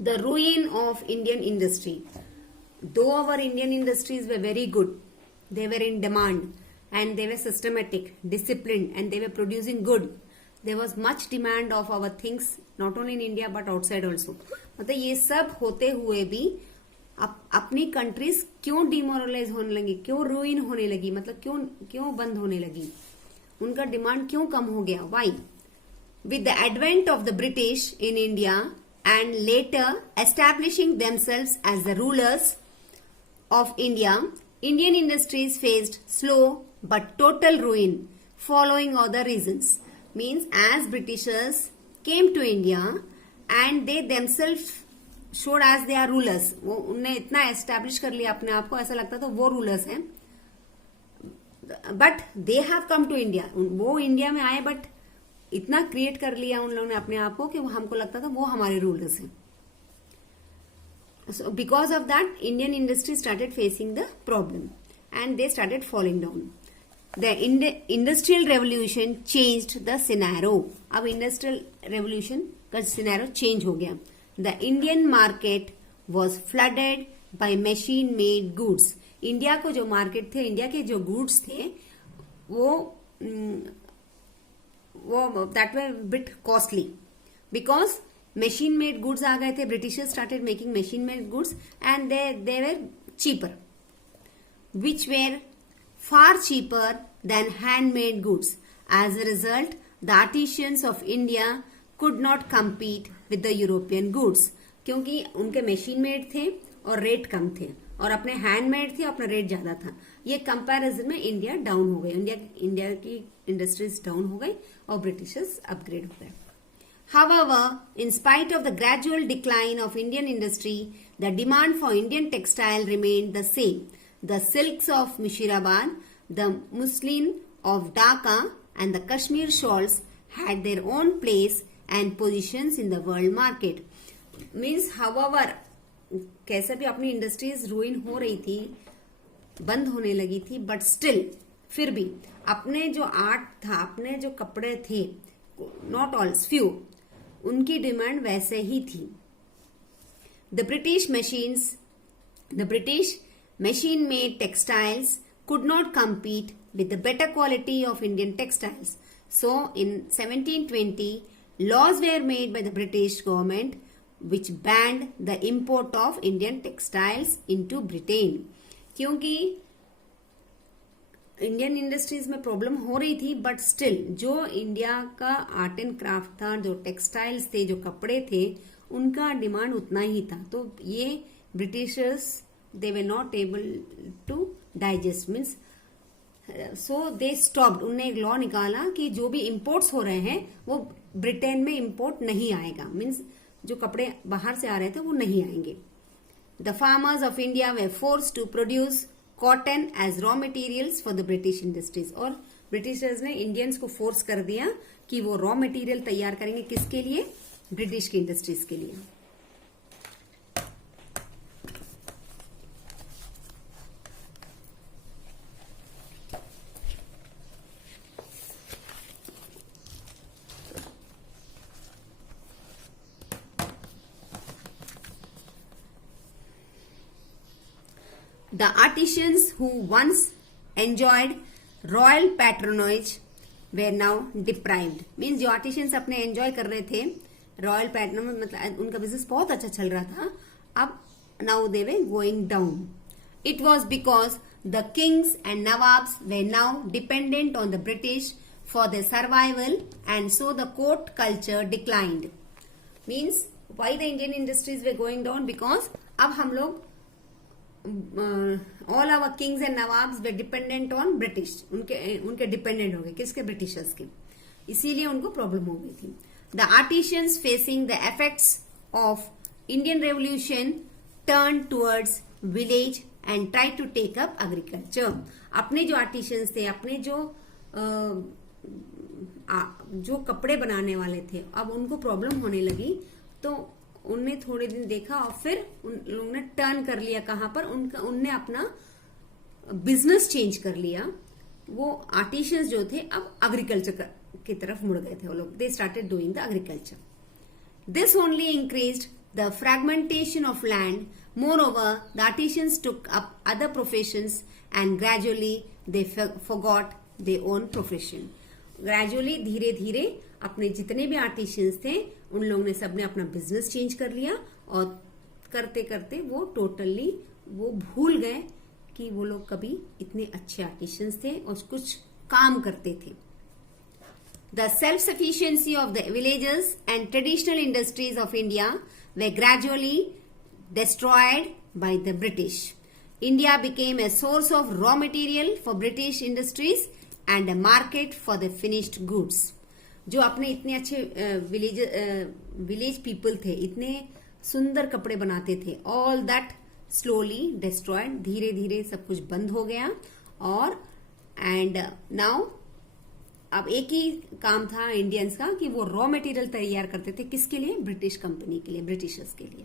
The ruin of Indian industry. Though our Indian industries were very good, they were in demand and they were systematic, disciplined, and they were producing good. There was much demand of our things, not only in India but outside also. मतलब ये सब होते हुए भी अपनी countries क्यों demoralise होने लगी, क्यों रूइन होने लगी, मतलब क्यों क्यों बंद होने लगी, उनका डिमांड क्यों कम हो गया? Y? With the advent of the British in India and later establishing themselves as the rulers of India, Indian industries faced slow but total ruin following other reasons. Means as Britishers came to India and they themselves showed as they are rulers, वो उनने इतना establish कर लिया अपने आप को, ऐसा लगता था वो रूलर्स हैं. But they have come to India, वो इंडिया में आए बट इतना क्रिएट कर लिया उन लोगों ने अपने आप को कि वो हमको लगता था वो हमारे रूलर्स हैं. So because of that, Indian industry started facing the problem and they started falling down. The industrial revolution changed the scenario. अब industrial revolution का scenario change हो गया. The Indian market was flooded by machine-made goods. India को जो market थे, India के जो goods थे, वो that were bit costly because machine made goods आ गए थे. Britishers started making machine made goods and they were cheaper, which were far cheaper than handmade goods. As a result, the artisans of India could not compete with the European goods क्योंकि उनके machine made थे और rate कम थे और अपने handmade थे, अपना rate ज्यादा था. ये कंपैरिजन में इंडिया डाउन हो गई, इंडिया की इंडस्ट्रीज डाउन हो गई और ब्रिटिशर्स अपग्रेड हो गए. However, in spite of the gradual decline of Indian industry, the demand for Indian textile remained the same. The silks of Mushirabad, the muslin of Dhaka, and the Kashmir shawls had their own place and positions in the world market. Means, however, कैसे भी अपनी industries रूइन हो रही थी, बंद होने लगी थी, बट स्टिल फिर भी अपने जो आर्ट था, अपने जो कपड़े थे, नॉट ऑल, फ्यू, उनकी डिमांड वैसे ही थी. The British machine made textiles could not compete with the better quality of Indian textiles. So in 1720, laws were made by the British government which banned the import of Indian textiles into Britain. क्योंकि Indian industries में problem हो रही थी, but still जो India का art and craft था, जो textiles थे, जो कपड़े थे, उनका डिमांड उतना ही था. तो ये Britishers they were not able to digest, means so they stopped. उन्होंने एक लॉ निकाला कि जो भी इंपोर्ट्स हो रहे हैं वो ब्रिटेन में इंपोर्ट नहीं आएगा, मीन्स जो कपड़े बाहर से आ रहे थे वो नहीं आएंगे. The farmers of India were force to produce cotton as raw materials for the British industries. और ब्रिटिशर्स ने इंडियंस को फोर्स कर दिया कि वो रॉ मटेरियल तैयार करेंगे, किसके लिए? ब्रिटिश की इंडस्ट्रीज के लिए. The artisans who once enjoyed royal patronage were now deprived. Means जो artisans अपने enjoy कर रहे थे royal patronage, मतलब उनका business बहुत अच्छा चल रहा था, अब now they were going down. It was because the kings and nawabs were now dependent on the British for their survival and so the court culture declined. Means why the Indian industries were going down? Because अब हम लोग all our kings and nawabs were dependent on British. उनके dependent हो गए, किसके? Britishers के. इसीलिए उनको प्रॉब्लम हो गई थी. The artisans facing the effects of Indian Revolution turned towards village and tried to take up agriculture. अपने जो आर्टिशंस थे, अपने जो कपड़े बनाने वाले थे, अब उनको प्रॉब्लम होने लगी, तो उनने थोड़े दिन देखा और फिर उन लोगों ने टर्न कर लिया. कहां पर? उनने अपना बिजनेस चेंज कर लिया. वो आर्टिशंस जो थे अब एग्रीकल्चर की तरफ मुड़ गए थे वो लोग. They started doing the agriculture. This only increased the fragmentation of land. Moreover, the artisans took up other professions and gradually they forgot their own profession. Gradually, धीरे धीरे अपने जितने भी आर्टिशियंस थे उन लोगों ने सबने अपना बिजनेस चेंज कर लिया और करते करते वो टोटली वो भूल गए कि वो लोग कभी इतने अच्छे आर्टिशियंस थे और कुछ काम करते थे. The self-sufficiency of the villages and traditional industries of India were gradually destroyed by the British. India became a source of raw material for British industries and a market for the finished goods. जो अपने इतने अच्छे village people थे, इतने सुंदर कपड़े बनाते थे, all that slowly destroyed. धीरे धीरे सब कुछ बंद हो गया और and now अब एक ही काम था इंडियंस का कि वो रॉ मटेरियल तैयार करते थे. किसके लिए? ब्रिटिश कंपनी के लिए, ब्रिटिशर्स के लिए.